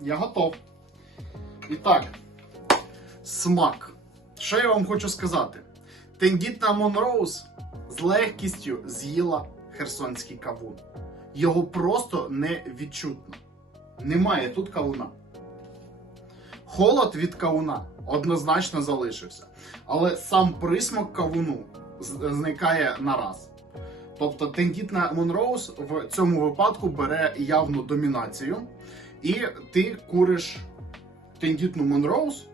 я готов. І так, смак. Що я вам хочу сказати? Тендітна Монроуз з легкістю з'їла херсонський кавун. Його просто не відчутно. Немає тут кавуна. Холод від кавуна однозначно залишився. Але сам присмак кавуну зникає нараз. Тобто тендітна Монроуз в цьому випадку бере явну домінацію, і ти куриш тендітну Монроуз